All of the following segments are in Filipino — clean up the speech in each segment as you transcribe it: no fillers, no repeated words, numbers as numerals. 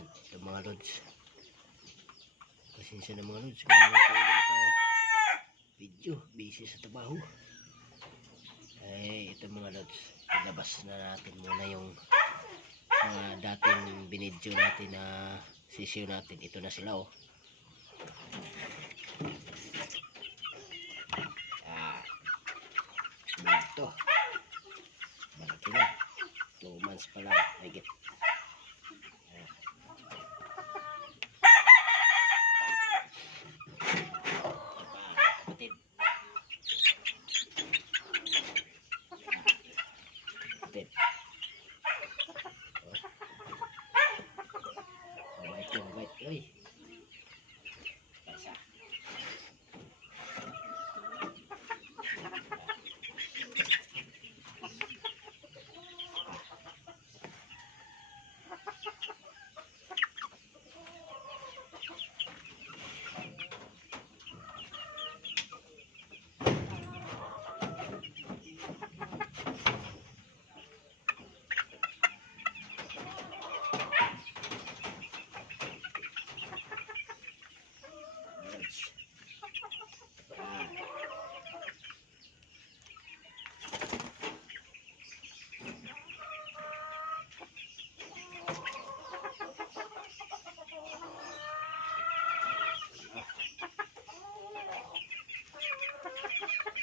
Yan, ito mga lods. Pasensya na mga lods. Kung video, busy sa trabaho. Ay, ito mga lods. Ilabas na natin muna yung mga dating binidyo natin na sisiyo natin. Ito na sila oh. Ito. Malaki na. 2 months pa lang. Higit. Kapatid. Kapatid. Mabait yun, mabait. Uy. Isa.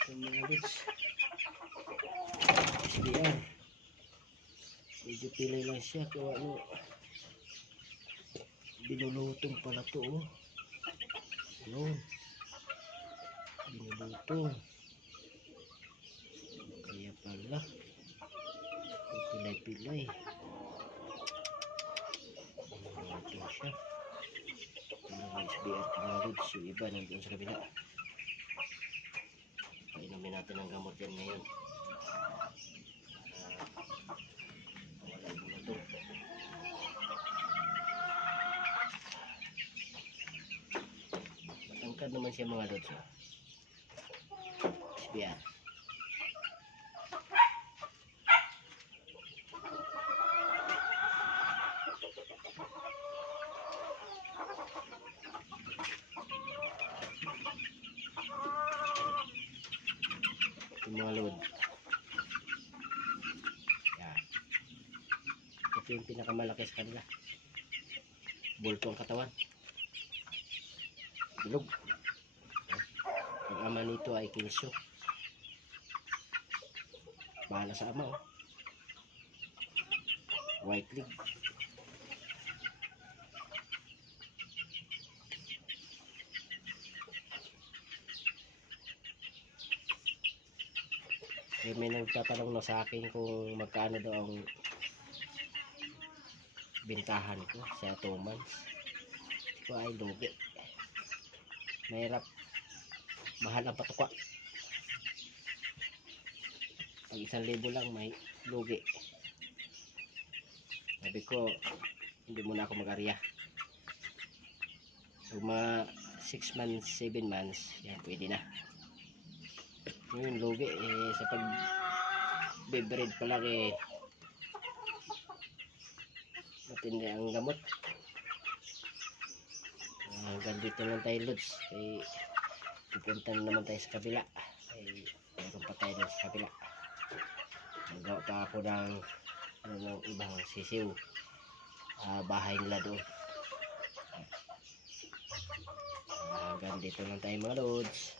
Mga lods, SBR medyo pilay lang siya kung ano binulutong pala to oh. Yun, binulutong kaya pala pilay-pilay ito siya mga SBR mga lods. Yung iba nandun sa kabila. Painumin natin ang gamot yan ngayon para wala yung ito. Matangkad naman siya mga lods oh. SBR mga load. Yan. Ito yung pinakamalaki sa kanila. Bulto ang katawan. Bilog. Ang ama nito ay Kinsyo. Bahala sa ama oh. White leg. May nagtatanong na sa akin kung magkano daw ang bintahan ko sa 2 months. Ito ay lugi. Mahirap. Mahal ang patukwa. Pag 1,000 lang may lugi. Sabi ko hindi muna ako mag-arya. So mga 6 months, 7 months yan pwede na. Yung lugi sa pag bibreed pa lang matindi ang gamot. Hanggang dito lang tayo lods. Pupunta na naman tayo sa kabila. Meron pa tayo sa kabila. Magawa pa ako ng ibang sisiw. Bahay nila doon. Hanggang dito lang tayo mga lods.